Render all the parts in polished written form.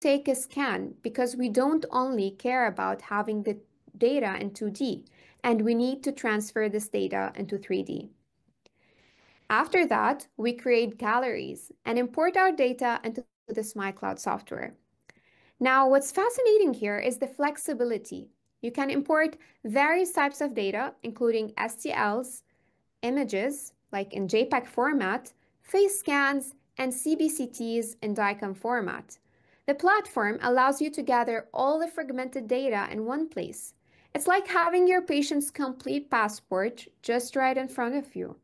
take a scan because we don't only care about having the data in 2D, and we need to transfer this data into 3D. After that, we create galleries and import our data into the smilecloud software. Now, what's fascinating here is the flexibility. You can import various types of data, including STLs, images, like in JPEG format, face scans, and CBCTs in DICOM format. The platform allows you to gather all the fragmented data in one place. It's like having your patient's complete passport just right in front of you.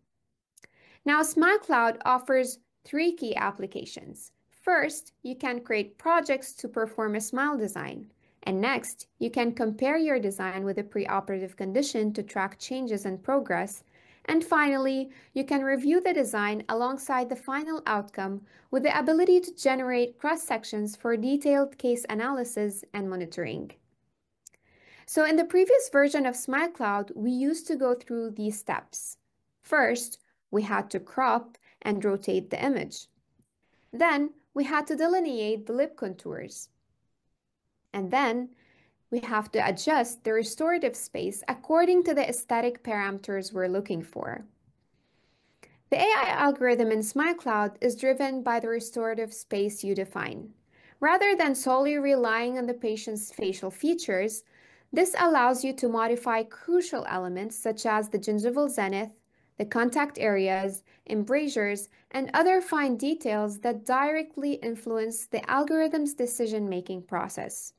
Now, smilecloud offers three key applications. First, you can create projects to perform a smile design. And next, you can compare your design with a preoperative condition to track changes and progress. And finally, you can review the design alongside the final outcome with the ability to generate cross-sections for detailed case analysis and monitoring. So in the previous version of smilecloud, we used to go through these steps. First, we had to crop and rotate the image. Then we had to delineate the lip contours. And then we have to adjust the restorative space according to the aesthetic parameters we're looking for. The AI algorithm in smilecloud is driven by the restorative space you define. Rather than solely relying on the patient's facial features, this allows you to modify crucial elements such as the gingival zenith, the contact areas, embrasures, and other fine details that directly influence the algorithm's decision-making process.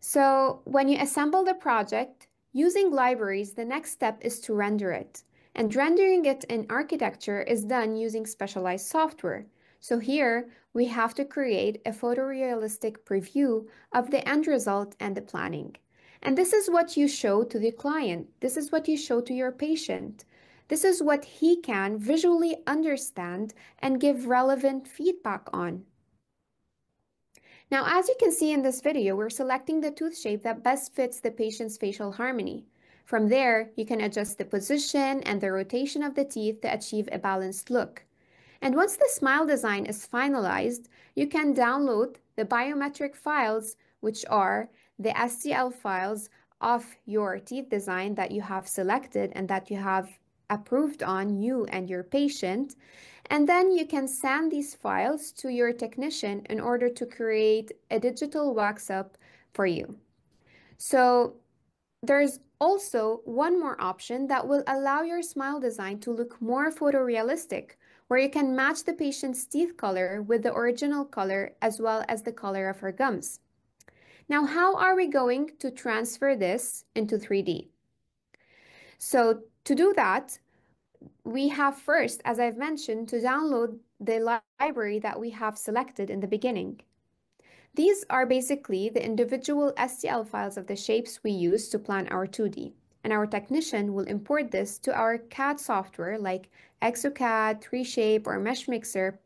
So when you assemble the project, using libraries, the next step is to render it. And rendering it in architecture is done using specialized software. So here, we have to create a photorealistic preview of the end result and the planning. And this is what you show to the client. This is what you show to your patient. This is what he can visually understand and give relevant feedback on. Now, as you can see in this video, we're selecting the tooth shape that best fits the patient's facial harmony. From there, you can adjust the position and the rotation of the teeth to achieve a balanced look. And once the smile design is finalized, you can download the biometric files, which are the STL files of your teeth design that you have selected and that you have approved on, you and your patient. And then you can send these files to your technician in order to create a digital wax-up for you. So there's also one more option that will allow your smile design to look more photorealistic, where you can match the patient's teeth color with the original color as well as the color of her gums. Now, how are we going to transfer this into 3D? So to do that, we have first, as I've mentioned, to download the library that we have selected in the beginning. These are basically the individual STL files of the shapes we use to plan our 2D, and our technician will import this to our CAD software like exocad, 3Shape, or Mesh Mixer,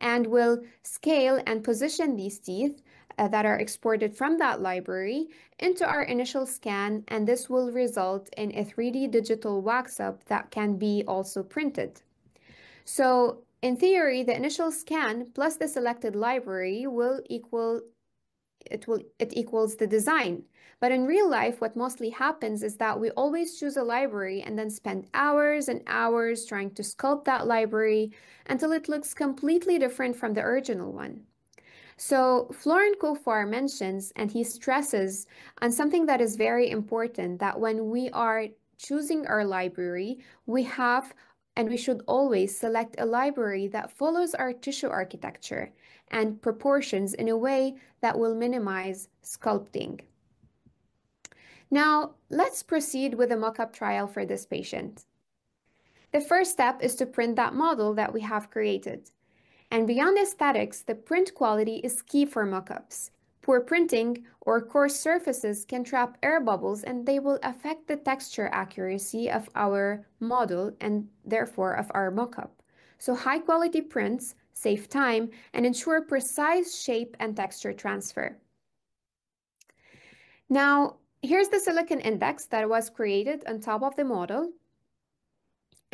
and will scale and position these teeth that are exported from that library into our initial scan, and this will result in a 3D digital wax-up that can be also printed. So in theory, the initial scan plus the selected library will equals the design. But in real life, what mostly happens is that we always choose a library and then spend hours and hours trying to sculpt that library until it looks completely different from the original one. So Florent Kofar mentions, and he stresses on something that is very important, that when we are choosing our library, we should always select a library that follows our tissue architecture and proportions in a way that will minimize sculpting. Now, let's proceed with a mock-up trial for this patient. The first step is to print that model that we have created. And beyond aesthetics, the print quality is key for mockups. Poor printing or coarse surfaces can trap air bubbles, and they will affect the texture accuracy of our model and therefore of our mockup. So high quality prints save time and ensure precise shape and texture transfer. Now, here's the silicon index that was created on top of the model.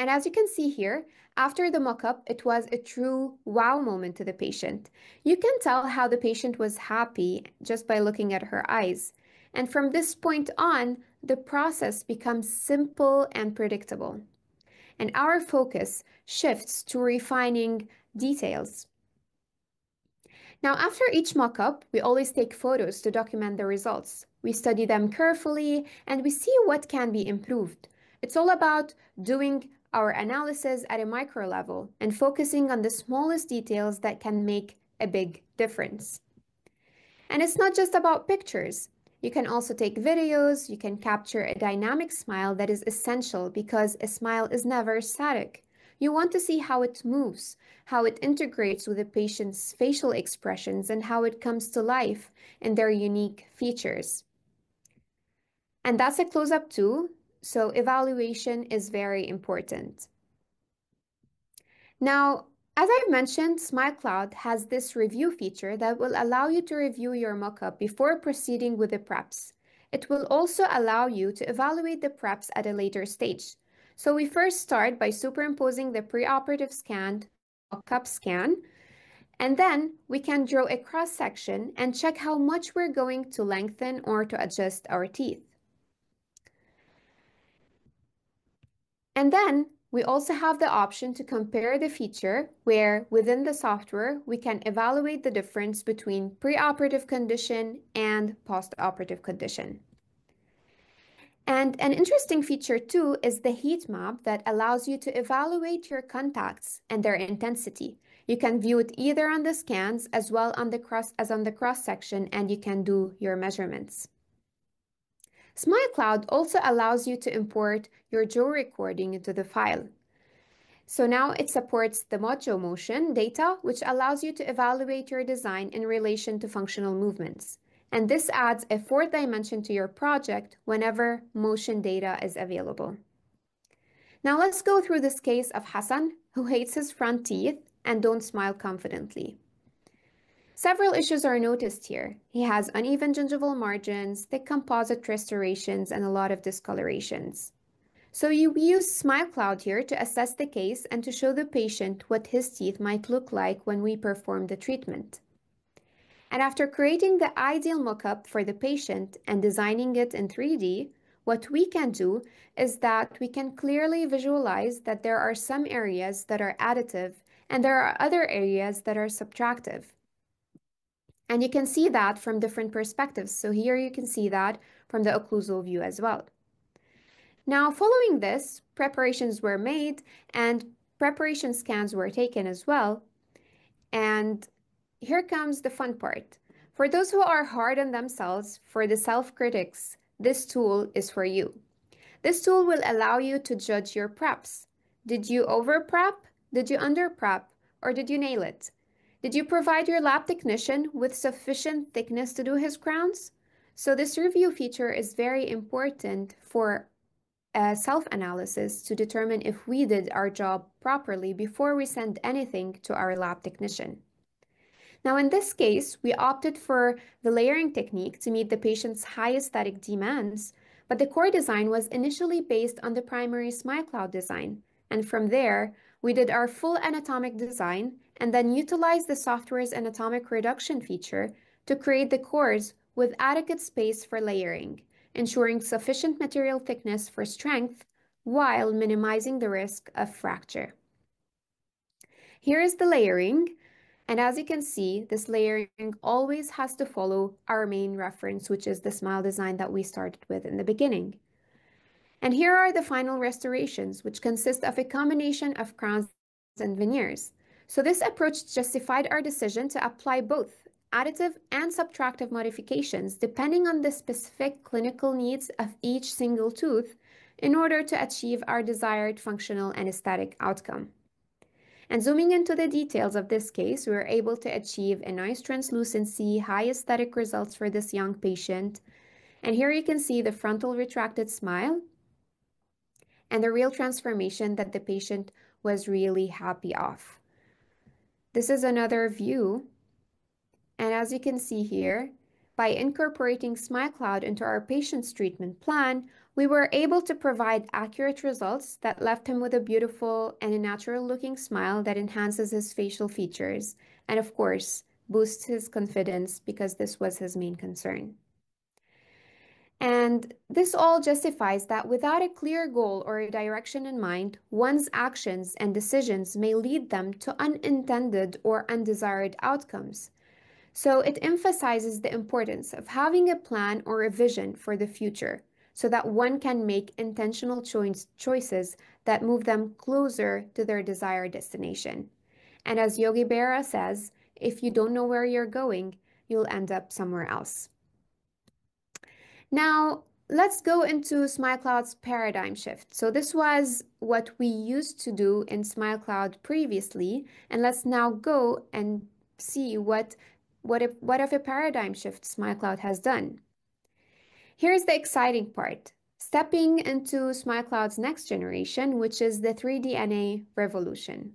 And as you can see here, after the mock-up, it was a true wow moment to the patient. You can tell how the patient was happy just by looking at her eyes. And from this point on, the process becomes simple and predictable. And our focus shifts to refining details. Now, after each mock-up, we always take photos to document the results. We study them carefully and we see what can be improved. It's all about doing our analysis at a micro level and focusing on the smallest details that can make a big difference. And it's not just about pictures. You can also take videos, you can capture a dynamic smile that is essential because a smile is never static. You want to see how it moves, how it integrates with the patient's facial expressions, and how it comes to life in their unique features. And that's a close-up too, so evaluation is very important. Now, as I've mentioned, smilecloud has this review feature that will allow you to review your mockup before proceeding with the preps. It will also allow you to evaluate the preps at a later stage. So we first start by superimposing the preoperative scan to the mockup scan, and then we can draw a cross-section and check how much we're going to lengthen or to adjust our teeth. And then we also have the option to compare the feature where within the software, we can evaluate the difference between preoperative condition and postoperative condition. And an interesting feature too is the heat map that allows you to evaluate your contacts and their intensity. You can view it either on the scans as well on the cross section, and you can do your measurements. smilecloud also allows you to import your jaw recording into the file. So now it supports the mojo motion data, which allows you to evaluate your design in relation to functional movements. And this adds a fourth dimension to your project whenever motion data is available. Now let's go through this case of Hassan, who hates his front teeth and don't smile confidently. Several issues are noticed here. He has uneven gingival margins, thick composite restorations, and a lot of discolorations. So we use smilecloud here to assess the case and to show the patient what his teeth might look like when we perform the treatment. And after creating the ideal mockup for the patient and designing it in 3D, what we can do is that we can clearly visualize that there are some areas that are additive and there are other areas that are subtractive. And you can see that from different perspectives. So here you can see that from the occlusal view as well. Now, following this, preparations were made and preparation scans were taken as well. And here comes the fun part. For those who are hard on themselves, for the self-critics, this tool is for you. This tool will allow you to judge your preps. Did you over-prep? Did you under-prep? Or did you nail it? Did you provide your lab technician with sufficient thickness to do his crowns? So this review feature is very important for self-analysis to determine if we did our job properly before we send anything to our lab technician. Now, in this case, we opted for the layering technique to meet the patient's high aesthetic demands, but the core design was initially based on the primary smilecloud design. And from there, we did our full anatomic design and then utilized the software's anatomic reduction feature to create the cores with adequate space for layering, ensuring sufficient material thickness for strength while minimizing the risk of fracture. Here is the layering. And as you can see, this layering always has to follow our main reference, which is the smile design that we started with in the beginning. And here are the final restorations, which consist of a combination of crowns and veneers. So this approach justified our decision to apply both additive and subtractive modifications depending on the specific clinical needs of each single tooth in order to achieve our desired functional and aesthetic outcome. And zooming into the details of this case, we were able to achieve a nice translucency, high aesthetic results for this young patient. And here you can see the frontal retracted smile and the real transformation that the patient was really happy of. This is another view. And as you can see here, by incorporating smilecloud into our patient's treatment plan, We were able to provide accurate results that left him with a beautiful and a natural looking smile that enhances his facial features and, of course, boosts his confidence because this was his main concern. And this all justifies that without a clear goal or a direction in mind, one's actions and decisions may lead them to unintended or undesired outcomes. So it emphasizes the importance of having a plan or a vision for the future so that one can make intentional choices that move them closer to their desired destination. And as Yogi Berra says, if you don't know where you're going, you'll end up somewhere else. Now, let's go into smilecloud's paradigm shift. So this was what we used to do in smilecloud previously, and let's now go and see what of a paradigm shift smilecloud has done. Here's the exciting part. Stepping into smilecloud's next generation, which is the 3D revolution.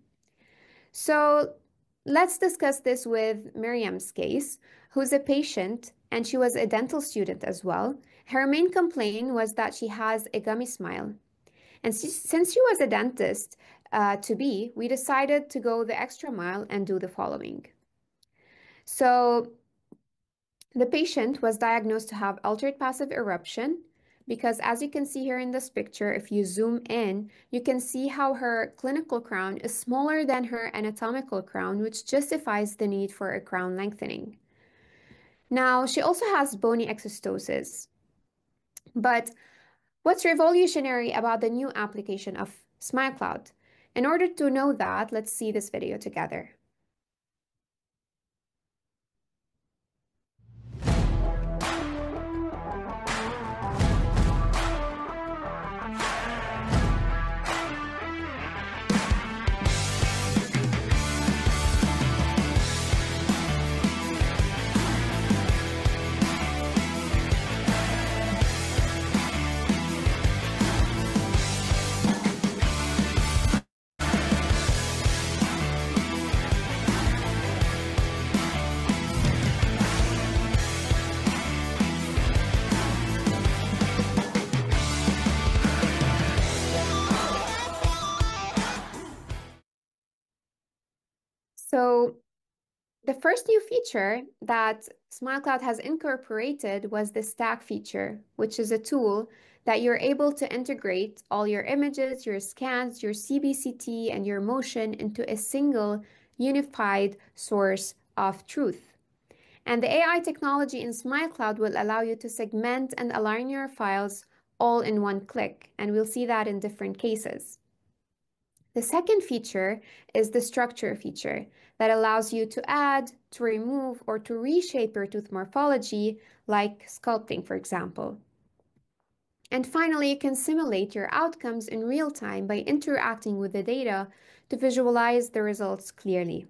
So let's discuss this with Miriam's case, who's a patient and she was a dental student as well. Her main complaint was that she has a gummy smile. And since she was a dentist we decided to go the extra mile and do the following. So the patient was diagnosed to have altered passive eruption because, as you can see here in this picture, if you zoom in, you can see how her clinical crown is smaller than her anatomical crown, which justifies the need for a crown lengthening. Now, she also has bony exostosis. But what's revolutionary about the new application of smilecloud? In order to know that, let's see this video together. So the first new feature that smilecloud has incorporated was the stack feature, which is a tool that you're able to integrate all your images, your scans, your CBCT, and your motion into a single unified source of truth. And the AI technology in smilecloud will allow you to segment and align your files all in one click, and we'll see that in different cases. The second feature is the structure feature that allows you to add, to remove, or to reshape your tooth morphology, like sculpting, for example. And finally, you can simulate your outcomes in real time by interacting with the data to visualize the results clearly.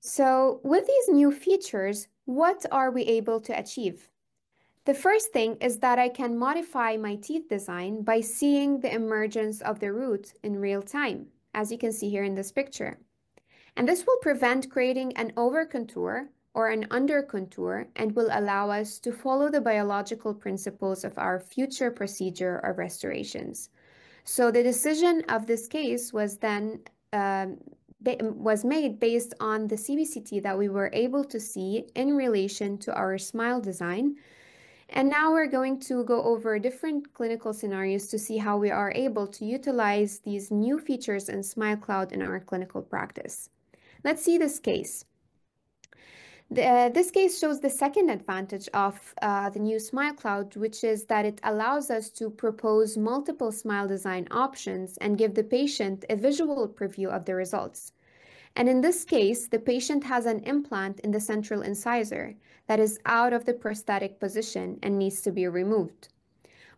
So, with these new features, what are we able to achieve? The first thing is that I can modify my teeth design by seeing the emergence of the root in real time, as you can see here in this picture. And this will prevent creating an over contour or an under contour and will allow us to follow the biological principles of our future procedure or restorations. So the decision of this case was then was made based on the CBCT that we were able to see in relation to our smile design. And now we're going to go over different clinical scenarios to see how we are able to utilize these new features in smilecloud in our clinical practice. Let's see this case. This case shows the second advantage of the new smilecloud, which is that it allows us to propose multiple smile design options and give the patient a visual preview of the results. And in this case, the patient has an implant in the central incisor that is out of the prosthetic position and needs to be removed.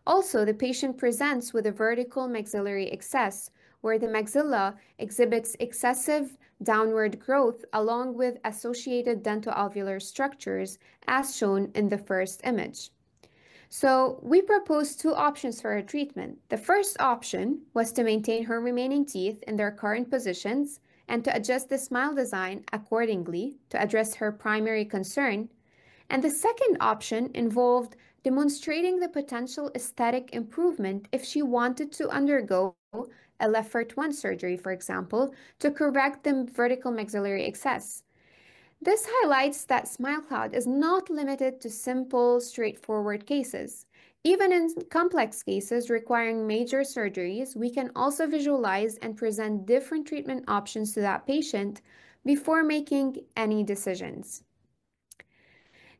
Also, the patient presents with a vertical maxillary excess, where the maxilla exhibits excessive downward growth along with associated dentoalveolar structures, as shown in the first image. So we proposed two options for her treatment. The first option was to maintain her remaining teeth in their current positions and to adjust the smile design accordingly to address her primary concern. And the second option involved demonstrating the potential aesthetic improvement if she wanted to undergo a left foot 1 surgery, for example, to correct the vertical maxillary excess. This highlights that smilecloud is not limited to simple, straightforward cases. Even in complex cases requiring major surgeries, we can also visualize and present different treatment options to that patient before making any decisions.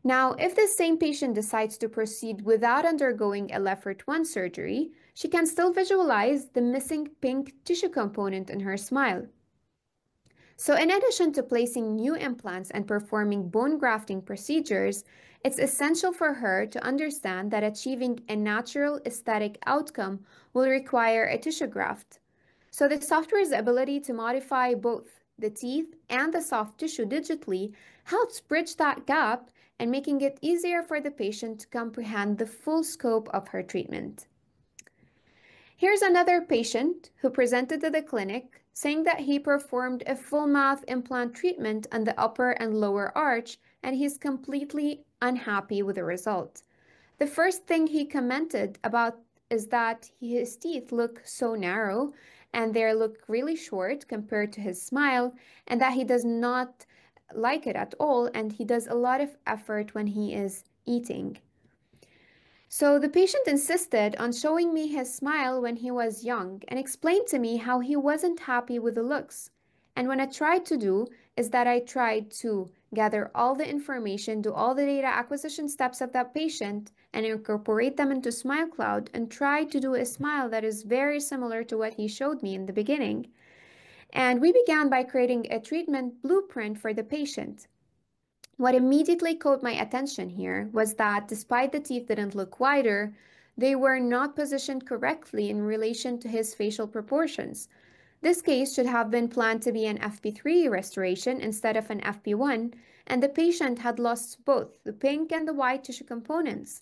Now, if the same patient decides to proceed without undergoing a left foot 1 surgery, she can still visualize the missing pink tissue component in her smile. So, in addition to placing new implants and performing bone grafting procedures, it's essential for her to understand that achieving a natural aesthetic outcome will require a tissue graft. So, the software's ability to modify both the teeth and the soft tissue digitally helps bridge that gap and making it easier for the patient to comprehend the full scope of her treatment. Here's another patient who presented to the clinic saying that he performed a full mouth implant treatment on the upper and lower arch and he's completely unhappy with the result. The first thing he commented about is that his teeth look so narrow and they look really short compared to his smile, and that he does not like it at all, and he does a lot of effort when he is eating. So the patient insisted on showing me his smile when he was young and explained to me how he wasn't happy with the looks. And what I tried to do is that I tried to gather all the information, do all the data acquisition steps of that patient, and incorporate them into smilecloud and try to do a smile that is very similar to what he showed me in the beginning. And we began by creating a treatment blueprint for the patient. What immediately caught my attention here was that despite the teeth didn't look wider, they were not positioned correctly in relation to his facial proportions. This case should have been planned to be an FP3 restoration instead of an FP1, and the patient had lost both the pink and the white tissue components.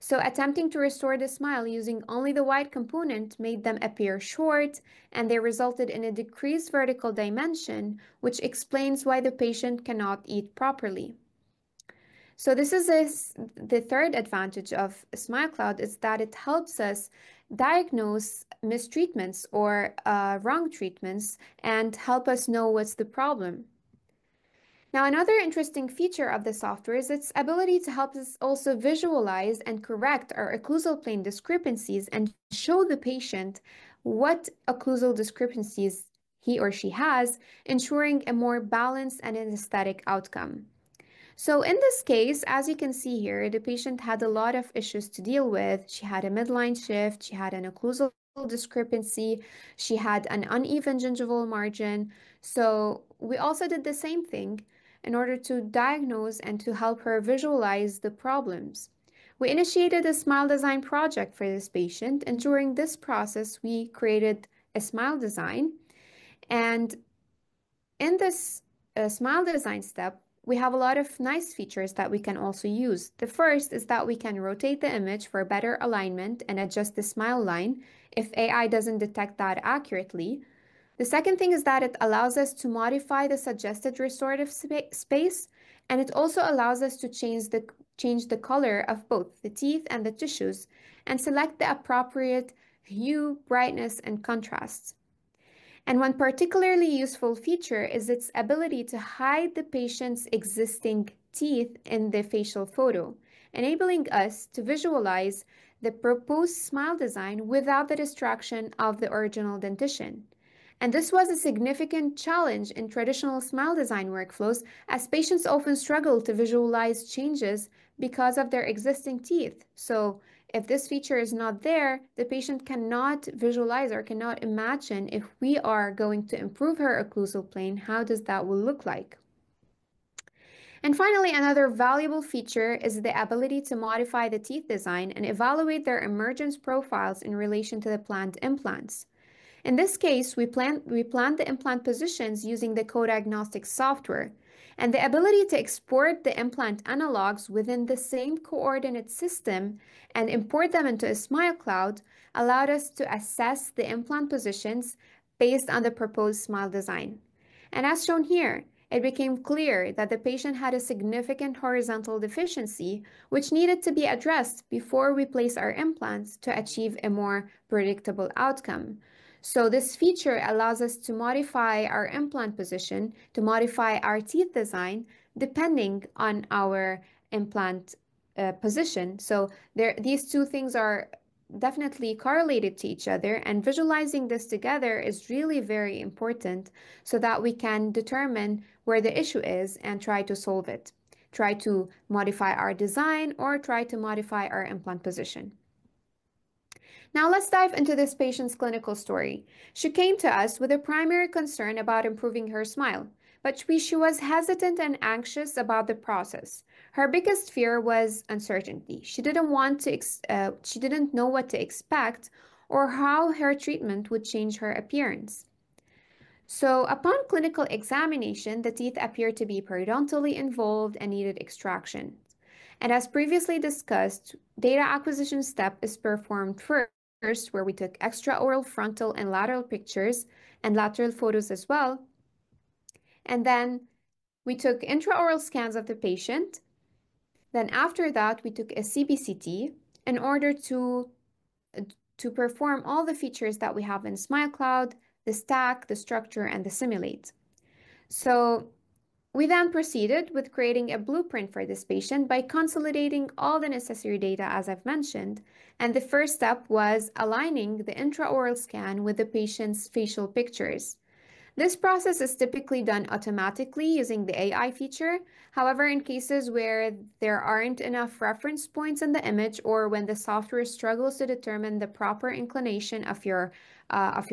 So attempting to restore the smile using only the white component made them appear short, and they resulted in a decreased vertical dimension, which explains why the patient cannot eat properly. So this is the third advantage of smilecloud is that it helps us diagnose mistreatments or wrong treatments and help us know what's the problem. Now, another interesting feature of the software is its ability to help us also visualize and correct our occlusal plane discrepancies and show the patient what occlusal discrepancies he or she has, ensuring a more balanced and an aesthetic outcome. So in this case, as you can see here, the patient had a lot of issues to deal with. She had a midline shift, she had an occlusal discrepancy, she had an uneven gingival margin. So we also did the same thing in order to diagnose and to help her visualize the problems. We initiated a smile design project for this patient, and during this process, we created a smile design. And in this smile design step, we have a lot of nice features that we can also use. The first is that we can rotate the image for better alignment and adjust the smile line if AI doesn't detect that accurately. The second thing is that it allows us to modify the suggested restorative space, and it also allows us to change the color of both the teeth and the tissues and select the appropriate hue, brightness, and contrast. And one particularly useful feature is its ability to hide the patient's existing teeth in the facial photo, enabling us to visualize the proposed smile design without the distraction of the original dentition. And this was a significant challenge in traditional smile design workflows, as patients often struggle to visualize changes because of their existing teeth. So if this feature is not there, the patient cannot visualize or cannot imagine if we are going to improve her occlusal plane, how does that will look like? And finally, another valuable feature is the ability to modify the teeth design and evaluate their emergence profiles in relation to the planned implants. In this case, we planned the implant positions using the co-diagnostic software, and the ability to export the implant analogs within the same coordinate system and import them into a smilecloud allowed us to assess the implant positions based on the proposed smile design. And as shown here, it became clear that the patient had a significant horizontal deficiency, which needed to be addressed before we place our implants to achieve a more predictable outcome. So this feature allows us to modify our implant position, to modify our teeth design, depending on our implant position. So these two things are definitely correlated to each other, and visualizing this together is really very important so that we can determine where the issue is and try to solve it. Try to modify our design or try to modify our implant position. Now let's dive into this patient's clinical story. She came to us with a primary concern about improving her smile, but she was hesitant and anxious about the process. Her biggest fear was uncertainty. She didn't know what to expect or how her treatment would change her appearance. So, upon clinical examination, the teeth appeared to be periodontally involved and needed extraction. And as previously discussed, data acquisition step is performed first, where we took extraoral frontal and lateral pictures and lateral photos as well. And then we took intraoral scans of the patient. Then after that, we took a CBCT in order to perform all the features that we have in smilecloud, the stack, the structure, and the simulate. So we then proceeded with creating a blueprint for this patient by consolidating all the necessary data as I've mentioned. And the first step was aligning the intraoral scan with the patient's facial pictures. This process is typically done automatically using the AI feature. However, in cases where there aren't enough reference points in the image or when the software struggles to determine the proper inclination of your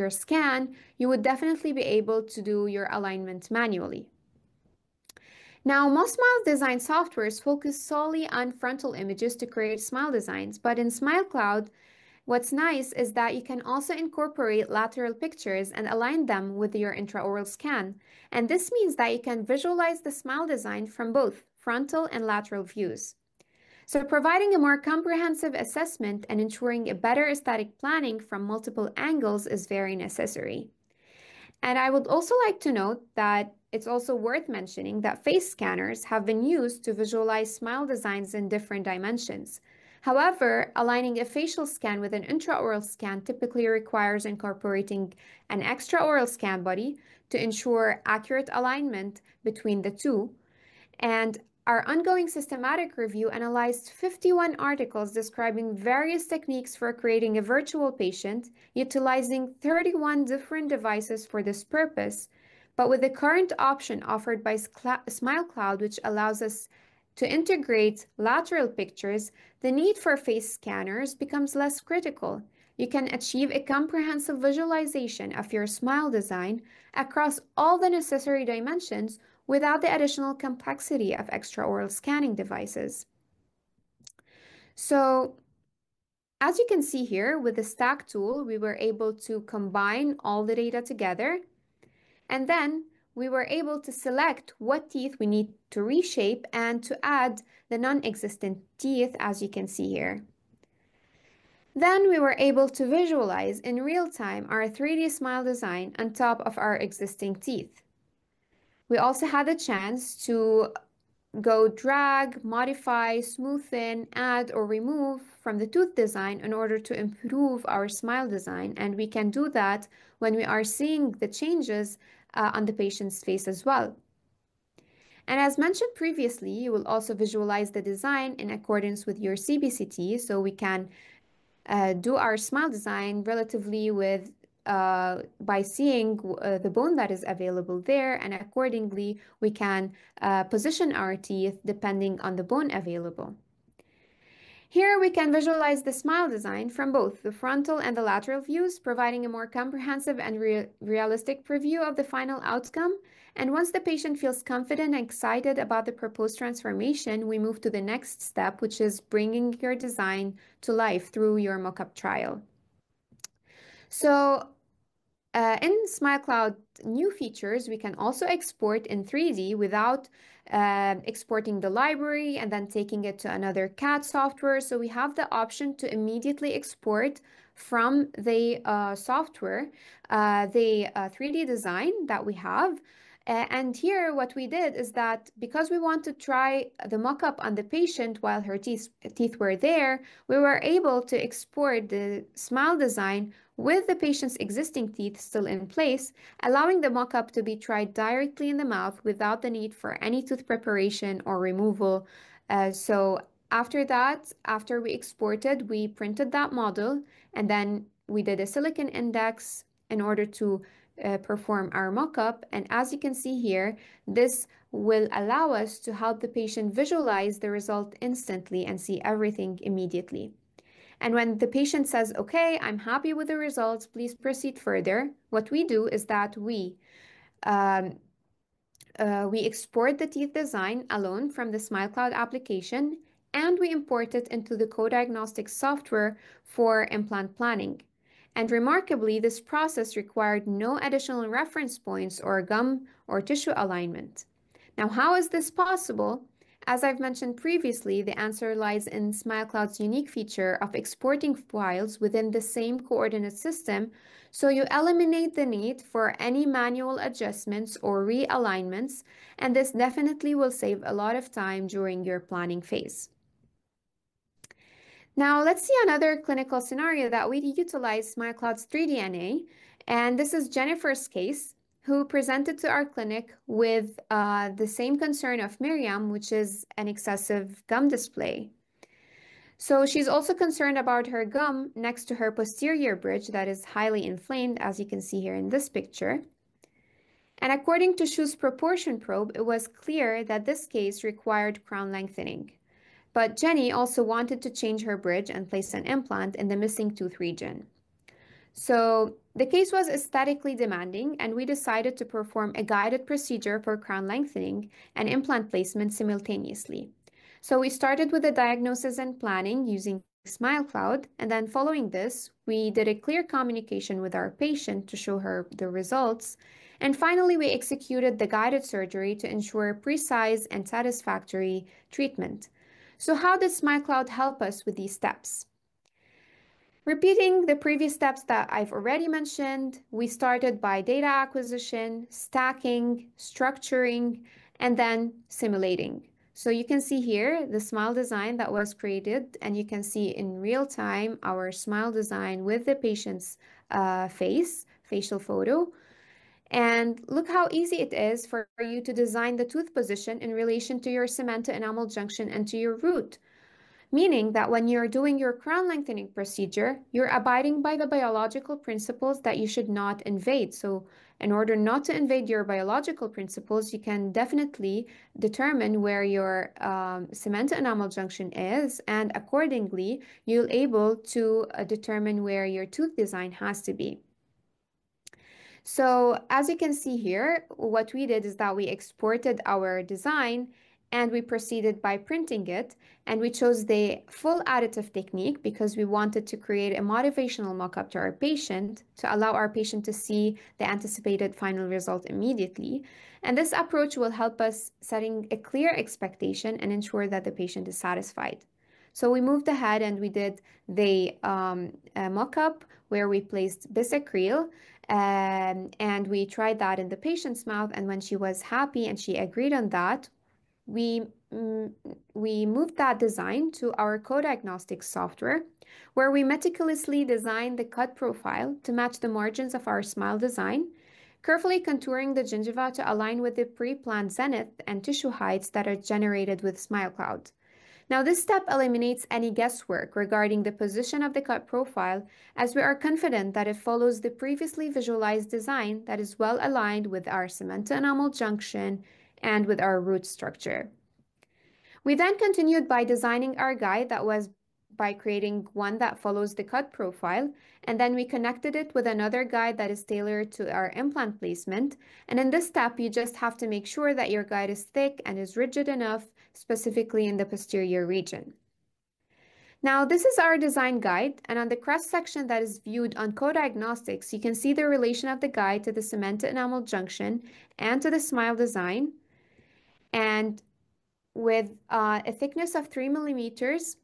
scan, you would definitely be able to do your alignment manually. Now, most smile design softwares focus solely on frontal images to create smile designs, but in smilecloud, what's nice is that you can also incorporate lateral pictures and align them with your intraoral scan. And this means that you can visualize the smile design from both frontal and lateral views. So providing a more comprehensive assessment and ensuring a better aesthetic planning from multiple angles is very necessary. And I would also like to note that it's also worth mentioning that face scanners have been used to visualize smile designs in different dimensions. However, aligning a facial scan with an intraoral scan typically requires incorporating an extraoral scan body to ensure accurate alignment between the two. And our ongoing systematic review analyzed 51 articles describing various techniques for creating a virtual patient, utilizing 31 different devices for this purpose. But with the current option offered by smilecloud, which allows us to integrate lateral pictures, the need for face scanners becomes less critical. You can achieve a comprehensive visualization of your smile design across all the necessary dimensions without the additional complexity of extraoral scanning devices. So, as you can see here, with the stack tool, we were able to combine all the data together, and then we were able to select what teeth we need to reshape and to add the non-existent teeth, as you can see here. Then we were able to visualize in real time our 3D smile design on top of our existing teeth. We also had the chance to go drag, modify, smoothen, add, or remove from the tooth design in order to improve our smile design. And we can do that when we are seeing the changes on the patient's face as well. And as mentioned previously, you will also visualize the design in accordance with your CBCT, so we can do our smile design relatively with by seeing the bone that is available there, and accordingly we can position our teeth depending on the bone available. Here we can visualize the smile design from both the frontal and the lateral views, providing a more comprehensive and realistic preview of the final outcome. And once the patient feels confident and excited about the proposed transformation, we move to the next step, which is bringing your design to life through your mockup trial. So in smilecloud new features, we can also export in 3D without exporting the library and then taking it to another CAD software. So we have the option to immediately export from the software the 3D design that we have And here, what we did is that because we want to try the mock-up on the patient while her teeth were there, we were able to export the smile design with the patient's existing teeth still in place, allowing the mock-up to be tried directly in the mouth without the need for any tooth preparation or removal. So after that, after we exported, we printed that model and then we did a silicon index in order to perform our mockup. And as you can see here, this will allow us to help the patient visualize the result instantly and see everything immediately. And when the patient says, okay, I'm happy with the results, please proceed further, what we do is that um, we export the teeth design alone from the smilecloud application and we import it into the co-diagnostic software for implant planning. And remarkably, this process required no additional reference points or gum or tissue alignment. Now, how is this possible? As I've mentioned previously, the answer lies in SmileCloud's unique feature of exporting files within the same coordinate system, so you eliminate the need for any manual adjustments or realignments, and this definitely will save a lot of time during your planning phase. Now, let's see another clinical scenario that we utilize SmileCloud's 3DNA, and this is Jennifer's case, who presented to our clinic with the same concern of Miriam, which is an excessive gum display. So she's also concerned about her gum next to her posterior bridge that is highly inflamed, as you can see here in this picture. And according to Shu's proportion probe, it was clear that this case required crown lengthening. But Jenny also wanted to change her bridge and place an implant in the missing tooth region. So the case was aesthetically demanding, and we decided to perform a guided procedure for crown lengthening and implant placement simultaneously. So we started with the diagnosis and planning using SmileCloud, and then following this, we did a clear communication with our patient to show her the results. And finally, we executed the guided surgery to ensure precise and satisfactory treatment. So how did SmileCloud help us with these steps? Repeating the previous steps that I've already mentioned, we started by data acquisition, stacking, structuring, and then simulating. So you can see here the smile design that was created, and you can see in real time our smile design with the patient's facial photo. And look how easy it is for you to design the tooth position in relation to your cement enamel junction and to your root. Meaning that when you're doing your crown lengthening procedure, you're abiding by the biological principles that you should not invade. So in order not to invade your biological principles, you can definitely determine where your cement enamel junction is, and accordingly, you'll able to determine where your tooth design has to be. So as you can see here, what we did is that we exported our design and we proceeded by printing it, and we chose the full additive technique because we wanted to create a motivational mock-up to our patient to allow our patient to see the anticipated final result immediately. And this approach will help us setting a clear expectation and ensure that the patient is satisfied. So we moved ahead and we did the mock-up where we placed bisacryl, and we tried that in the patient's mouth. And when she was happy and she agreed on that, we moved that design to our co-diagnostic software, where we meticulously designed the cut profile to match the margins of our smile design, carefully contouring the gingiva to align with the pre-planned zenith and tissue heights that are generated with SmileCloud. Now, this step eliminates any guesswork regarding the position of the cut profile, as we are confident that it follows the previously visualized design that is well aligned with our cement enamel junction and with our root structure. We then continued by designing our guide that was by creating one that follows the cut profile, and then we connected it with another guide that is tailored to our implant placement. And in this step, you just have to make sure that your guide is thick and is rigid enough, specifically in the posterior region. Now, this is our design guide, and on the crest section that is viewed on co-diagnostics, you can see the relation of the guide to the cement enamel junction and to the smile design. And with a thickness of 3 millimeters,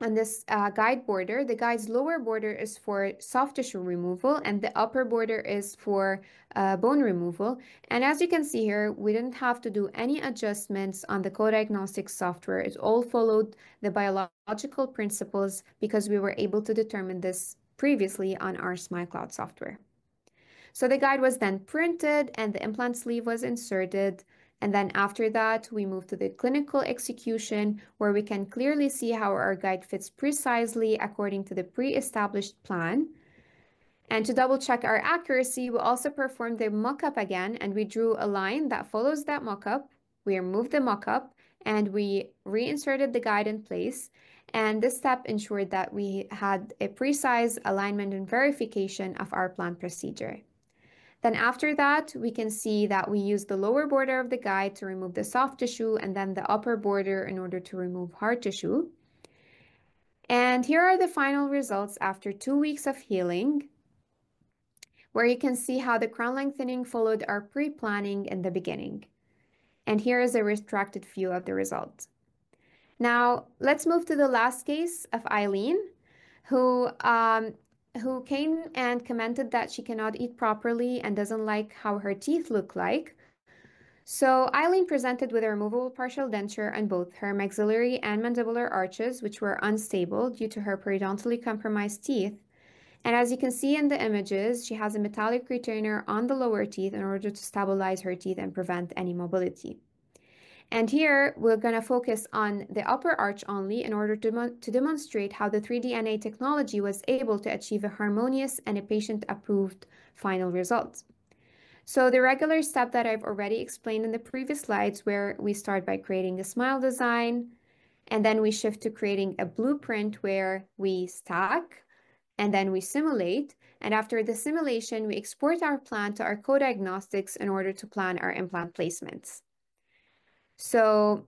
on this guide border. The guide's lower border is for soft tissue removal, and the upper border is for bone removal. And as you can see here, we didn't have to do any adjustments on the co-diagnostic software. It all followed the biological principles because we were able to determine this previously on our smilecloud software. So the guide was then printed and the implant sleeve was inserted. And then after that, we move to the clinical execution where we can clearly see how our guide fits precisely according to the pre-established plan. And to double check our accuracy, we also performed the mock-up again and we drew a line that follows that mock-up. We removed the mock-up and we reinserted the guide in place. And this step ensured that we had a precise alignment and verification of our planned procedure. Then after that, we can see that we use the lower border of the guide to remove the soft tissue and then the upper border in order to remove hard tissue. And here are the final results after 2 weeks of healing, where you can see how the crown lengthening followed our pre-planning in the beginning. And here is a retracted view of the result. Now, let's move to the last case of Eileen, who came and commented that she cannot eat properly and doesn't like how her teeth look like. So Eileen presented with a removable partial denture on both her maxillary and mandibular arches, which were unstable due to her periodontally compromised teeth. And as you can see in the images, she has a metallic retainer on the lower teeth in order to stabilize her teeth and prevent any mobility. And here we're going to focus on the upper arch only in order to demonstrate how the 3D technology was able to achieve a harmonious and a patient-approved final result. So the regular step that I've already explained in the previous slides, where we start by creating a smile design, and then we shift to creating a blueprint where we stack, and then we simulate. And after the simulation, we export our plan to our co-diagnostics in order to plan our implant placements. So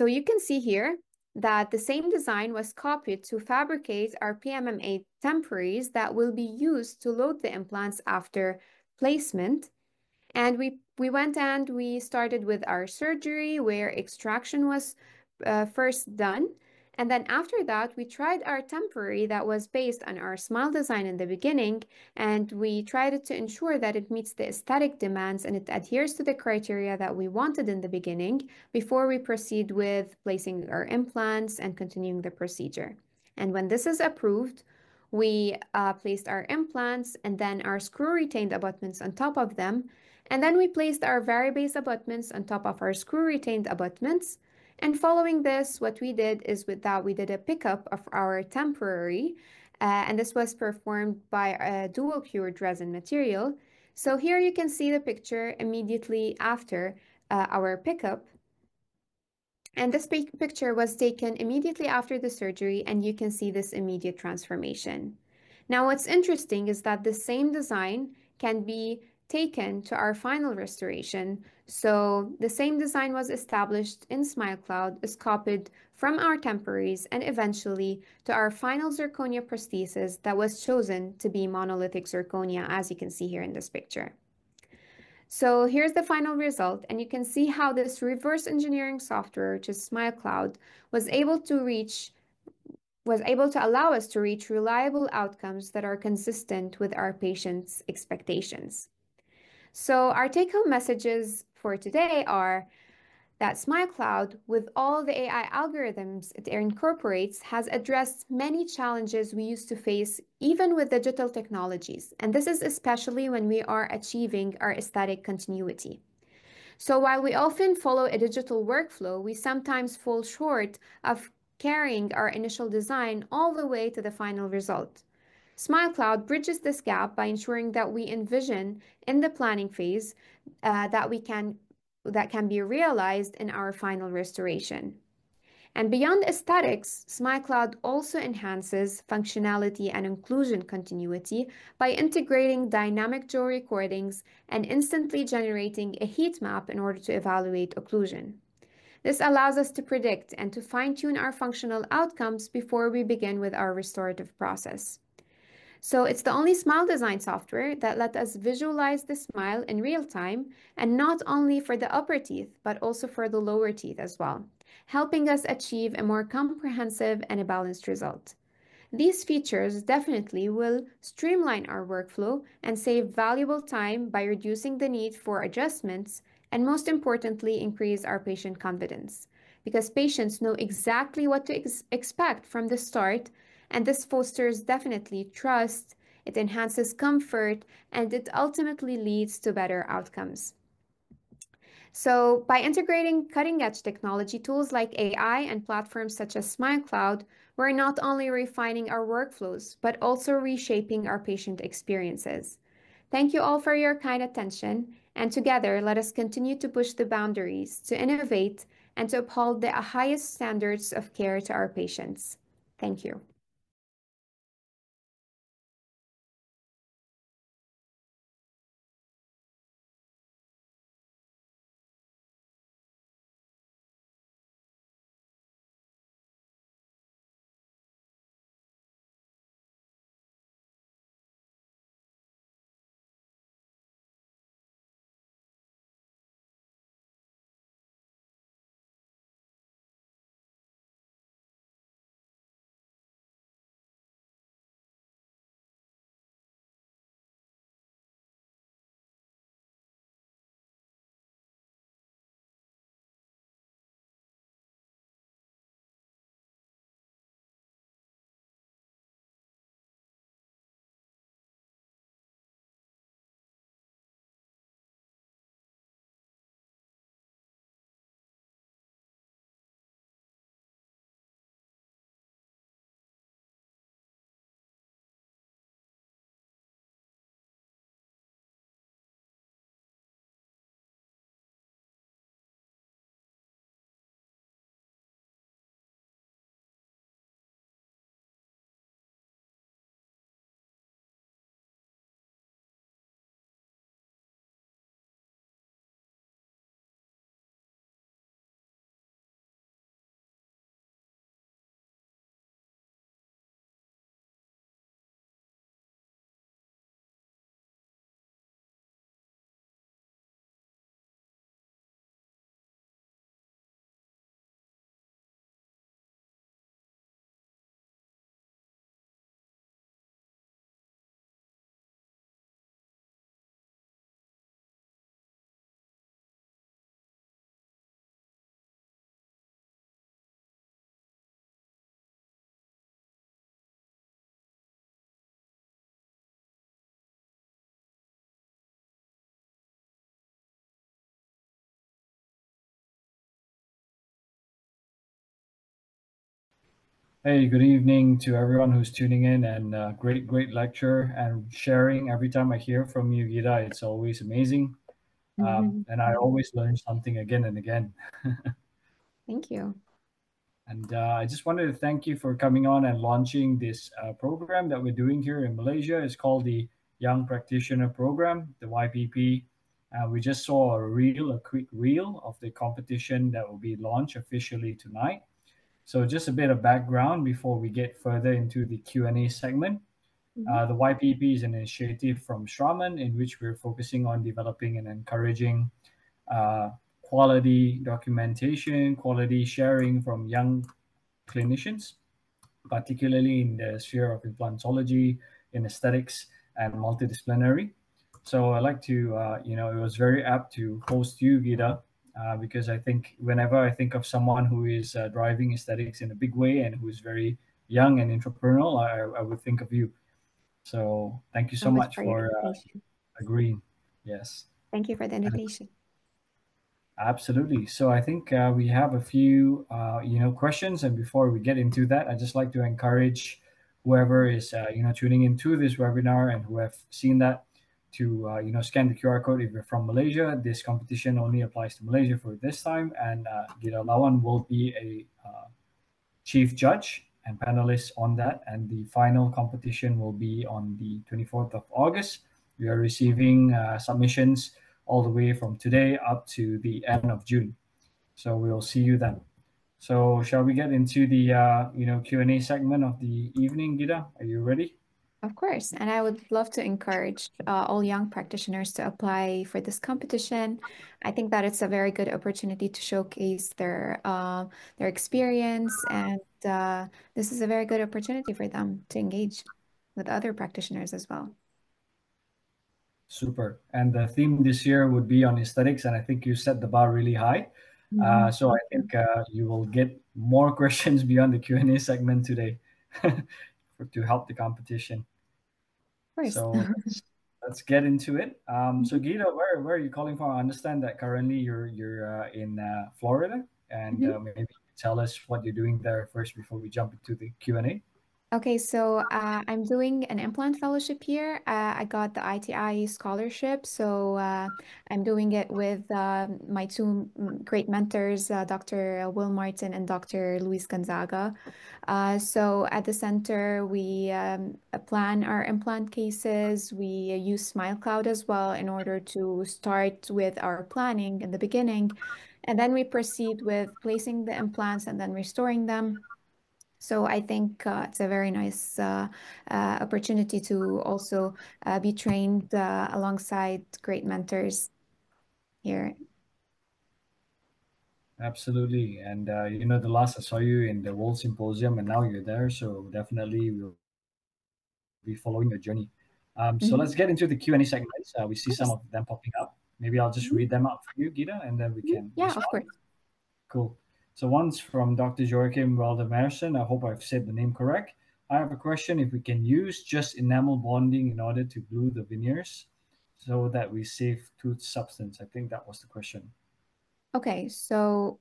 you can see here that the same design was copied to fabricate our PMMA temporaries that will be used to load the implants after placement. And we went and we started with our surgery where extraction was first done. And then after that, we tried our temporary that was based on our smile design in the beginning, and we tried it to ensure that it meets the aesthetic demands and it adheres to the criteria that we wanted in the beginning before we proceed with placing our implants and continuing the procedure. And when this is approved, we placed our implants and then our screw-retained abutments on top of them. And then we placed our vari-base abutments on top of our screw-retained abutments. And following this, what we did is with that, we did a pickup of our temporary, and this was performed by a dual cured resin material. So here you can see the picture immediately after our pickup. And this picture was taken immediately after the surgery, and you can see this immediate transformation. Now, what's interesting is that the same design can be taken to our final restoration. So the same design was established in smilecloud, is copied from our temporaries, and eventually to our final zirconia prosthesis that was chosen to be monolithic zirconia, as you can see here in this picture. So here's the final result, and you can see how this reverse engineering software, which is smilecloud, was able to allow us to reach reliable outcomes that are consistent with our patients' expectations. So our take-home messages for today are that smilecloud, with all the AI algorithms it incorporates, has addressed many challenges we used to face even with digital technologies. And this is especially when we are achieving our aesthetic continuity. So while we often follow a digital workflow, we sometimes fall short of carrying our initial design all the way to the final result. SmileCloud bridges this gap by ensuring that we envision in the planning phase that can be realized in our final restoration. And beyond aesthetics, SmileCloud also enhances functionality and inclusion continuity by integrating dynamic jaw recordings and instantly generating a heat map in order to evaluate occlusion. This allows us to predict and to fine-tune our functional outcomes before we begin with our restorative process. So it's the only smile design software that let us visualize the smile in real time, and not only for the upper teeth, but also for the lower teeth as well. helping us achieve a more comprehensive and a balanced result. These features definitely will streamline our workflow and save valuable time by reducing the need for adjustments and, most importantly, increase our patient confidence. Because patients know exactly what to expect from the start, and this fosters definitely trust, it enhances comfort, and it ultimately leads to better outcomes. So, by integrating cutting edge technology tools like AI and platforms such as smilecloud, we're not only refining our workflows, but also reshaping our patient experiences. Thank you all for your kind attention, and together let us continue to push the boundaries, to innovate, and to uphold the highest standards of care to our patients. Thank you. Hey, good evening to everyone who's tuning in, and great lecture and sharing. Every time I hear from you, Gita, it's always amazing. Mhm. And I always learn something again and again. Thank you. And I just wanted to thank you for coming on and launching this program that we're doing here in Malaysia. It's called the Young Practitioner Program, the YPP. We just saw a quick reel of the competition that will be launched officially tonight. So just a bit of background before we get further into the Q&A segment. Mhm. The YPP is an initiative from Straman in which we're focusing on developing and encouraging uh, quality documentation, quality sharing from young clinicians, particularly in the sphere of implantology, in aesthetics, and multidisciplinary. So I like to, it was very apt to host you, Gita, because I think whenever I think of someone who is driving aesthetics in a big way and who is very young and entrepreneurial, I would think of you. So thank you So so much much for your for invitation. agreeing. Yes. Thank you for the invitation. Absolutely. So I think we have a few, questions, and before we get into that, I just like to encourage whoever is, tuning into this webinar and who have seen that to, scan the QR code if you're from Malaysia. This competition only applies to Malaysia for this time, and Gita Lawan will be a chief judge and panelists on that. And the final competition will be on the 24th of August. We are receiving submissions all the way from today up to the end of June. So we'll see you then. So shall we get into the Q&A segment of the evening, Gita? Are you ready? Of course, and I would love to encourage all young practitioners to apply for this competition. I think that it's a very good opportunity to showcase their experience, and this is a very good opportunity for them to engage with other practitioners as well. Super. And the theme this year would be on aesthetics, and I think you set the bar really high. Mhm. So I think you will get more questions beyond the Q&A segment today to help the competition. Of course. So let's get into it. So Gita, where are you calling from? I understand that currently you're in Florida, and Mhm. maybe tell us what you're doing there first before we jump into the Q&A. Okay, so I'm doing an implant fellowship here. I got the ITI scholarship, so I'm doing it with my two great mentors, Dr. Will Martin and Dr. Luis Gonzaga. So at the center, we plan our implant cases. We use smilecloud as well in order to start with our planning in the beginning, and then we proceed with placing the implants and then restoring them. So I think it's a very nice opportunity to also be trained alongside great mentors here. Absolutely. And the last I saw you in the World Symposium, and now you're there, so definitely we'll be following your journey. So Mhm. let's get into the Q&A segments. We Of see some course. of them popping up. Maybe I'll just Mhm. read them out for you, Gita, and then we Mhm. can Yeah, of respond. course. Cool. So one's from Dr. Joachim Waldemerson. I hope I've said the name correct. I have a question if we can use just enamel bonding in order to glue the veneers so that we save tooth substance. I think that was the question. Okay, so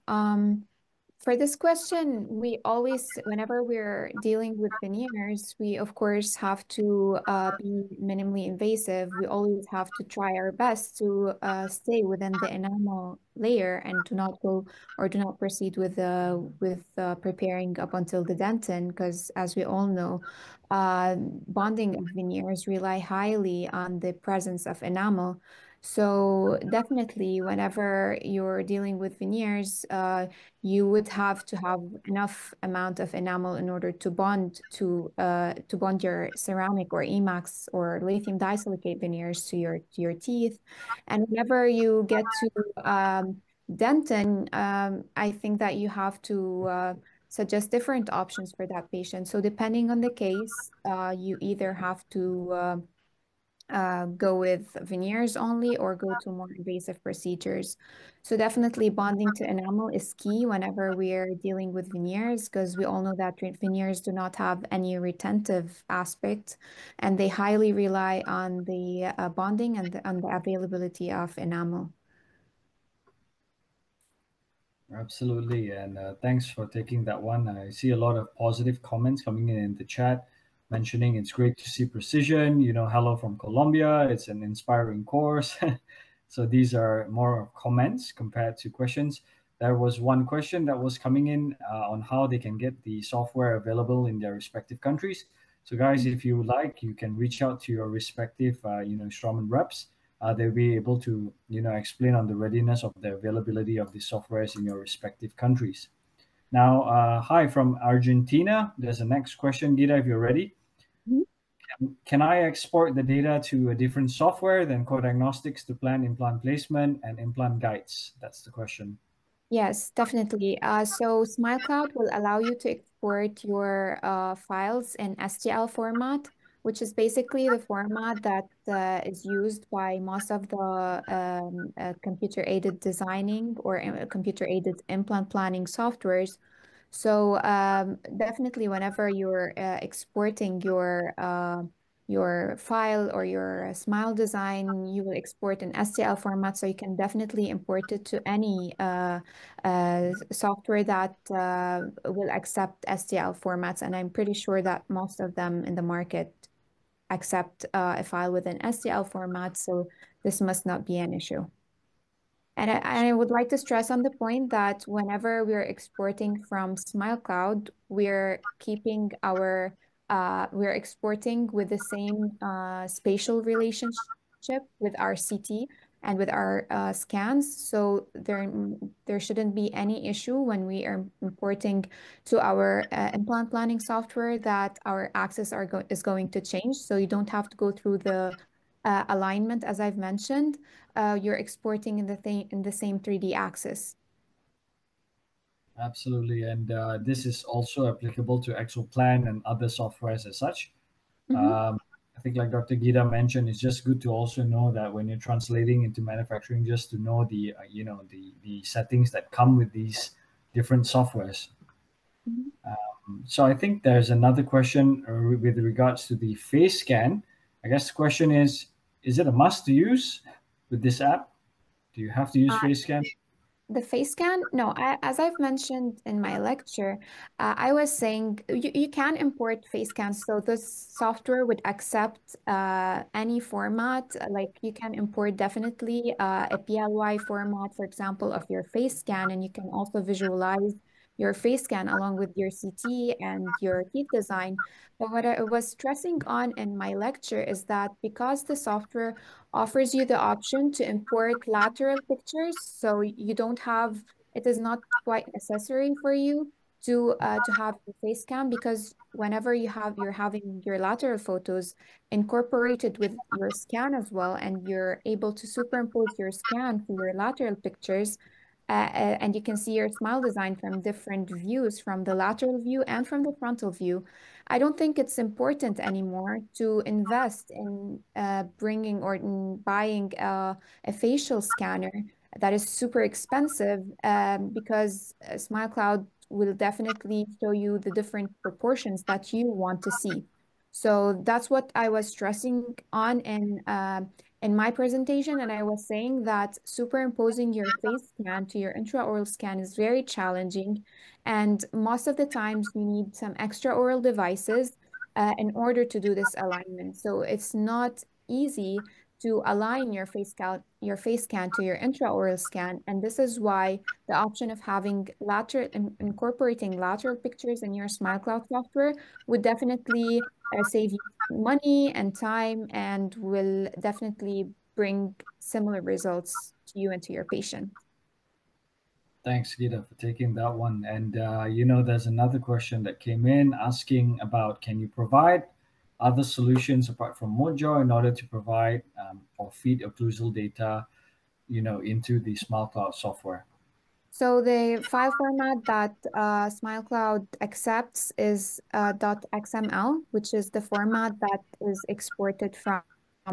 for this question, we always, whenever we're dealing with veneers, we of course have to be minimally invasive. We always have to try our best to stay within the enamel layer and do not go or do not proceed with preparing up until the dentin, because as we all know, bonding of veneers rely highly on the presence of enamel. So definitely, whenever you're dealing with veneers, you would have to have enough amount of enamel in order to bond your ceramic or emax or lithium disilicate veneers to your teeth. And whenever you get to dentin, I think that you have to suggest different options for that patient. So depending on the case, you either have to go with veneers only or go to more invasive procedures. So definitely bonding to enamel is key whenever we're dealing with veneers because we all know that veneers do not have any retentive aspect and they highly rely on the bonding and on the availability of enamel. Absolutely, and thanks for taking that one. I see a lot of positive comments coming in the chat, mentioning it's great to see precision. Hello from Colombia. It's an inspiring course. So these are more comments compared to questions. There was one question that was coming in on how they can get the software available in their respective countries. So guys, if you would like, you can reach out to your respective, Straumann reps. They'll be able to explain on the readiness of the availability of the softwares in your respective countries. Now, hi from Argentina. There's a next question, Gita, if you're ready. Mhm. Can I export the data to a different software than co-diagnostics to plan implant placement and implant guides? That's the question. Yes, definitely. So smilecloud will allow you to export your files in STL format, which is basically the format that is used by most of the computer-aided designing or computer-aided implant planning softwares. So definitely, whenever you're exporting your file or your smile design, you will export in STL format, so you can definitely import it to any software that will accept STL formats. And I'm pretty sure that most of them in the market accept a file with an STL format, so this must not be an issue. And I would like to stress on the point that whenever we're exporting from smilecloud, we're exporting with the same spatial relationship with our CT. and with our scans. So there shouldn't be any issue when we are importing to our implant planning software that our axis is going to change. So you don't have to go through the alignment as I've mentioned. You're exporting in the same 3D axis. Absolutely, and this is also applicable to Exoplan and other softwares as such. Mhm. Um, I think, like Dr. Gita mentioned, it's just good to also know that when you're translating into manufacturing, just to know the the settings that come with these different softwares. Mhm. So I think there's another question with regards to the face scan. I guess the question is it a must to use with this app? Do you have to use Uh, face scan? The face scan? No, as I've mentioned in my lecture, I was saying you can import face scans. So this software would accept any format. Like you can import definitely a PLY format, for example, of your face scan, and you can also visualize your face scan along with your CT and your teeth design. But what I was stressing on in my lecture is that because the software offers you the option to import lateral pictures, so you don't have, it is not quite necessary for you to have the face cam because whenever you're having your lateral photos incorporated with your scan as well, and you're able to superimpose your scan to your lateral pictures, and you can see your smile design from different views, from the lateral view and from the frontal view. I don't think it's important anymore to invest in bringing or in buying a facial scanner that is super expensive because smilecloud will definitely show you the different proportions that you want to see. So that's what I was stressing on in my presentation, and I was saying that superimposing your face scan to your intraoral scan is very challenging, and most of the times you need some extraoral devices in order to do this alignment. So it's not easy to align your face scan to your intraoral scan, and this is why the option of having incorporating lateral pictures in your SmileCloud software would definitely save you money and time and will definitely bring similar results to you and to your patient. Thanks, Gita, for taking that one. And there's another question that came in asking about can you provide other solutions apart from Mojo in order to provide or feed occlusal data, into the SmileCloud software? So the file format that SmileCloud accepts is .xml, which is the format that is exported from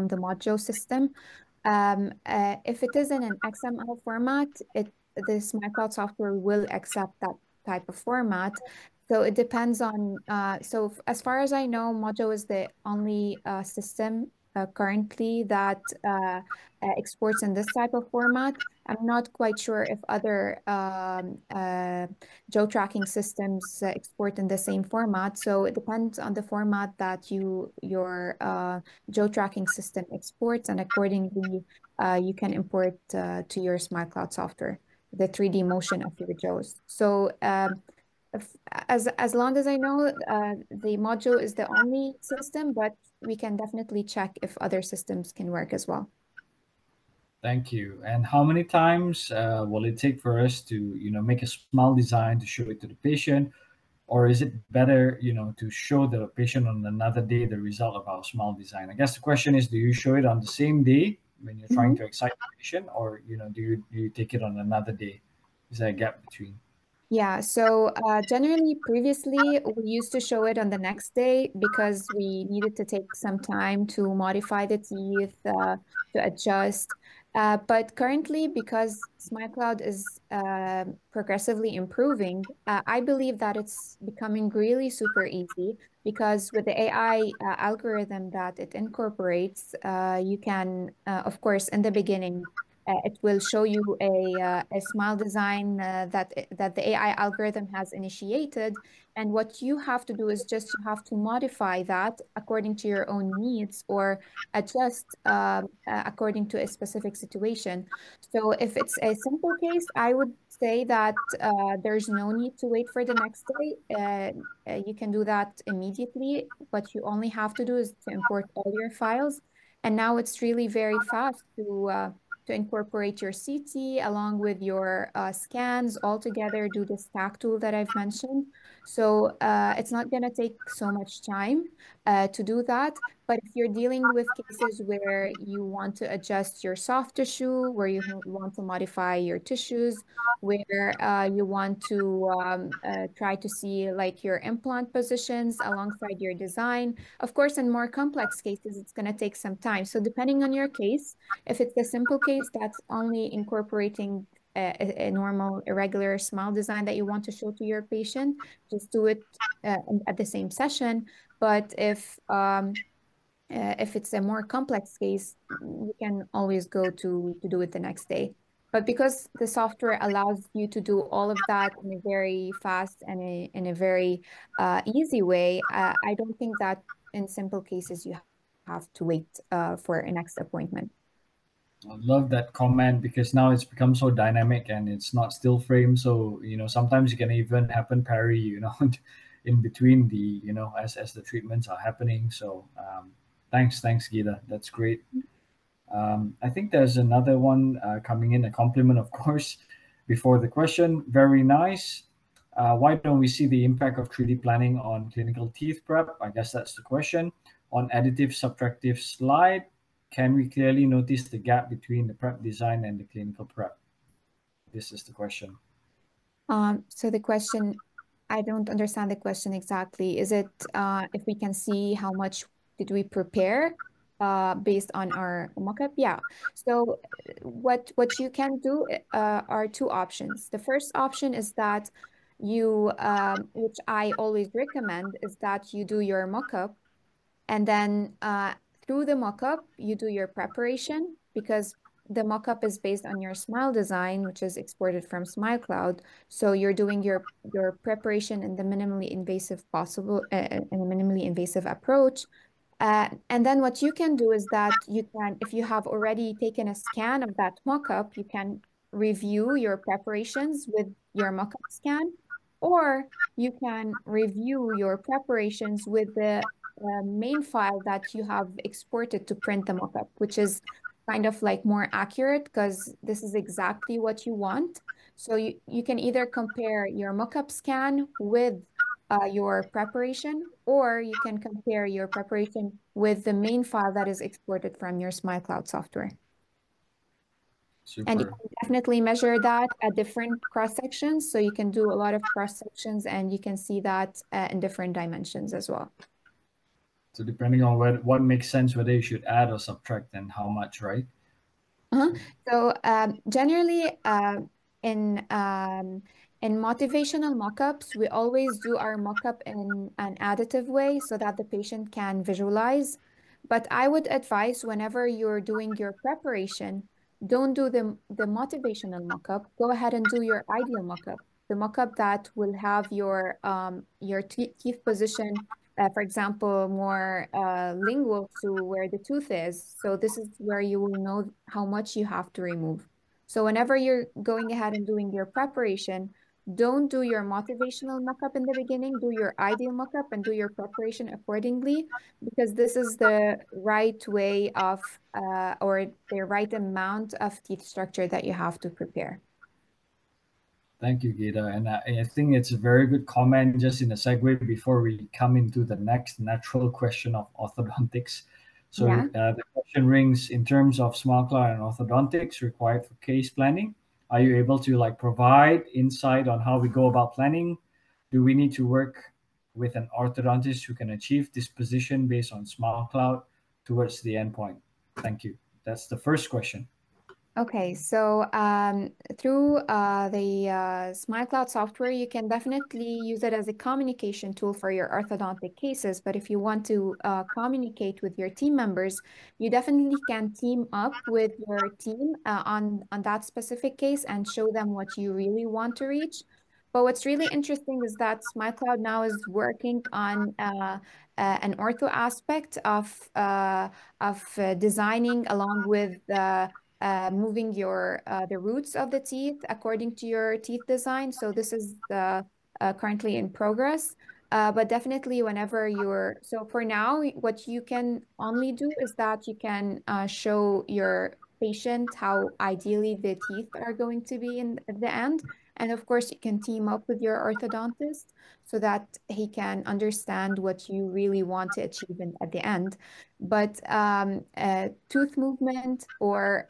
the Mojo system. If it is in an XML format, this SmileCloud software will accept that type of format. So it depends on, as far as I know, Mojo is the only system currently that exports in this type of format. I'm not quite sure if other Joe tracking systems export in the same format. So it depends on the format that your Joe tracking system exports, and accordingly, you can import to your SmileCloud software the 3D motion of your Joes. So as long as I know, the module is the only system, but we can definitely check if other systems can work as well. Thank you. And how many times will it take for us to, make a smile design to show it to the patient? Or is it better, to show the patient on another day the result of our smile design? I guess the question is, do you show it on the same day when you're trying to excite the patient, or do you take it on another day? Is there a gap between? Yeah, so generally previously we used to show it on the next day because we needed to take some time to modify the teeth, to adjust. But currently, because SmileCloud is progressively improving, I believe that it's becoming really super easy because with the AI algorithm that it incorporates, you can, of course, in the beginning, it will show you a smile design that the AI algorithm has initiated. And what you have to do is just you have to modify that according to your own needs or adjust according to a specific situation. So if it's a simple case, I would say that there's no need to wait for the next day. You can do that immediately. What you only have to do is to import all your files. And now it's really very fast to incorporate your CT along with your scans all together, do the stack tool that I've mentioned. So it's not going to take so much time to do that. But if you're dealing with cases where you want to adjust your soft tissue, where you want to modify your tissues, where you want to try to see like your implant positions alongside your design. Of course, in more complex cases, it's going to take some time. So depending on your case, if it's a simple case that's only incorporating a normal irregular smile design that you want to show to your patient, just do it at the same session. But if it's a more complex case, you can always go to do it the next day. But because the software allows you to do all of that in a very fast and in a very easy way, I don't think that in simple cases you have to wait for a next appointment. I love that comment because now it's become so dynamic and it's not still frame. So sometimes it can even happen parry, in between the as the treatments are happening. So thanks, Gita. That's great. I think there's another one coming in, a compliment, of course, before the question. Very nice. Why don't we see the impact of 3D planning on clinical teeth prep? I guess that's the question. On additive subtractive slide, can we clearly notice the gap between the prep design and the clinical prep? This is the question. So the question, I don't understand the question exactly. Is it if we can see how much did we prepare based on our mockup? Yeah. So what you can do are two options. The first option is that which I always recommend, is that you do your mockup and then through the mockup, you do your preparation because the mockup is based on your smile design, which is exported from smilecloud. So you're doing your preparation in the minimally invasive possible in a minimally invasive approach. And then what you can do is that you can, if you have already taken a scan of that mockup, you can review your preparations with your mockup scan, or you can review your preparations with the main file that you have exported to print the mockup, which is kind of like more accurate because this is exactly what you want. So you can either compare your mockup scan with your preparation, or you can compare your preparation with the main file that is exported from your smilecloud software. And you Super. can definitely measure that at different cross sections. So you can do a lot of cross sections and you can see that in different dimensions as well. So depending on what makes sense, whether you should add or subtract and how much, right? Uh-huh. So So generally, in um, in motivational mockups, we always do our mockup in an additive way so that the patient can visualize. But I would advise whenever you're doing your preparation, don't do the motivational mockup. Go ahead and do your ideal mockup, the mockup that will have your teeth position for example, more lingual to where the tooth is. So this is where you will know how much you have to remove. So whenever you're going ahead and doing your preparation, don't do your motivational mockup in the beginning, do your ideal mockup and do your preparation accordingly, because this is the right way of or the right amount of teeth structure that you have to prepare. thank you, Gita. And I think it's a very good comment just in a segue before we come into the next natural question of orthodontics. So Yeah. the question rings in terms of SmileCloud and orthodontics required for case planning. Are you able to like provide insight on how we go about planning? Do we need to work with an orthodontist who can achieve this position based on SmileCloud towards the endpoint? Thank you. That's the first question. Okay, so through the smilecloud software, you can definitely use it as a communication tool for your orthodontic cases. But if you want to communicate with your team members, you definitely can team up with your team on that specific case and show them what you really want to reach. But what's really interesting is that smilecloud now is working on an ortho aspect of designing along with moving your the roots of the teeth according to your teeth design. So this is currently in progress. But definitely whenever so for now, what you can only do is that you can show patient how ideally the teeth are going to be in at the end. And of course, you can team up with your orthodontist so that he can understand what you really want to achieve at the end. But tooth movement or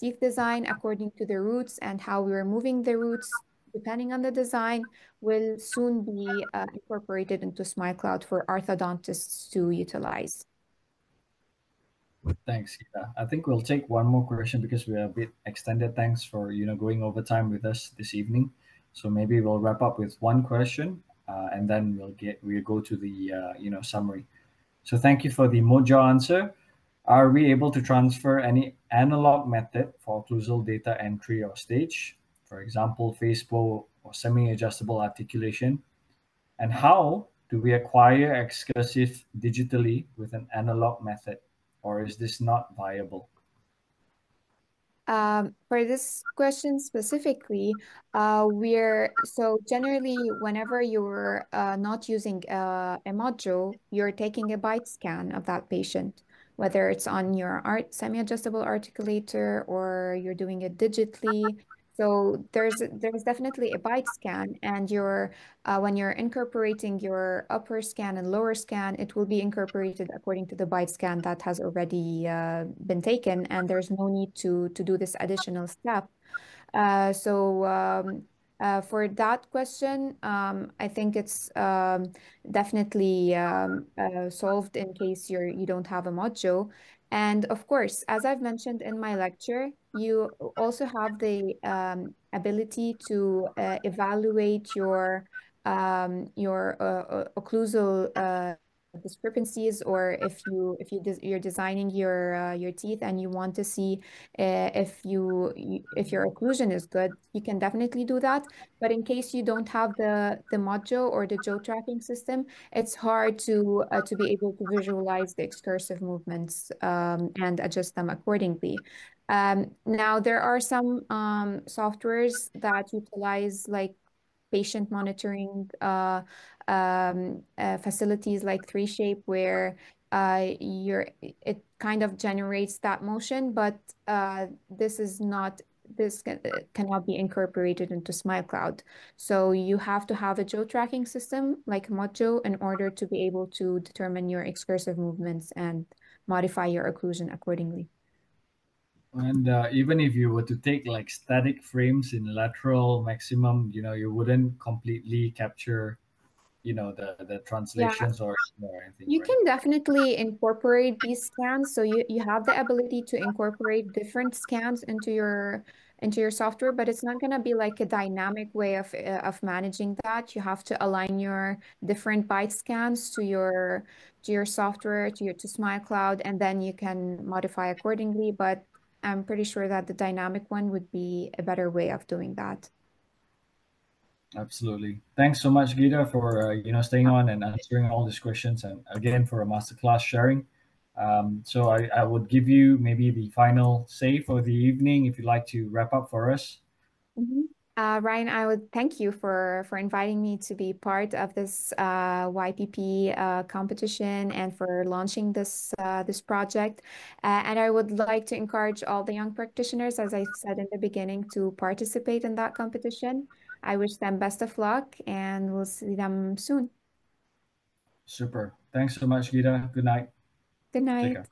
teeth design according to the roots and how we're moving the roots, depending on the design, will soon be incorporated into smilecloud for orthodontists to utilize. Thanks, Gita. I think we'll take one more question because we're a bit extended. Thanks for going over time with us this evening. So maybe we'll wrap up with one question, and then we'll go to the summary. So thank you for the Mojo answer. Are we able to transfer any analog method for occlusal data entry or stage, for example, FacePo or semi-adjustable articulation? And how do we acquire excursive digitally with an analog method, or is this not viable? For this question specifically, we're so generally whenever you're not using a module, you're taking a bite scan of that patient, whether it's on your art semi-adjustable articulator or you're doing it digitally. So there's definitely a bite scan, and you're when you're incorporating your upper scan and lower scan, it will be incorporated according to the bite scan that has already been taken, and there's no need to do this additional step. For that question, I think it's definitely solved in case you don't have a module. And of course, as I've mentioned in my lecture, you also have the ability to evaluate your occlusal discrepancies, or you're designing your teeth and you want to see if your occlusion is good, you can definitely do that. But in case you don't have the module or the jaw tracking system, it's hard to be able to visualize the excursive movements and adjust them accordingly. Now there are some softwares that utilize like patient monitoring facilities like 3Shape, where it kind of generates that motion, but this is not cannot be incorporated into smilecloud. So you have to have a jaw tracking system like Mojo in order to be able to determine your excursive movements and modify your occlusion accordingly. And even if you were to take like static frames in lateral maximum, you wouldn't completely capture, the Yeah, translations or anything, you right? can definitely incorporate these scans. So you have the ability to incorporate different scans into your software, but it's not going to be like a dynamic way of managing that. You have to align your different byte scans to your software, to SmileCloud, and then you can modify accordingly. But I'm pretty sure that the dynamic one would be a better way of doing that. Absolutely. Thanks so much, Gita, for staying on and answering all these questions, and again for a masterclass sharing. So I would give you maybe the final say for the evening if you'd like to wrap up for us. Mhm. Ryan, I would thank you for inviting me to be part of this YPP competition and for launching this project. And I would like to encourage all the young practitioners, as I said in the beginning, to participate in that competition. I wish them best of luck, and we'll see them soon. Super. Thanks so much, Gita. Good night. Good Take care. night.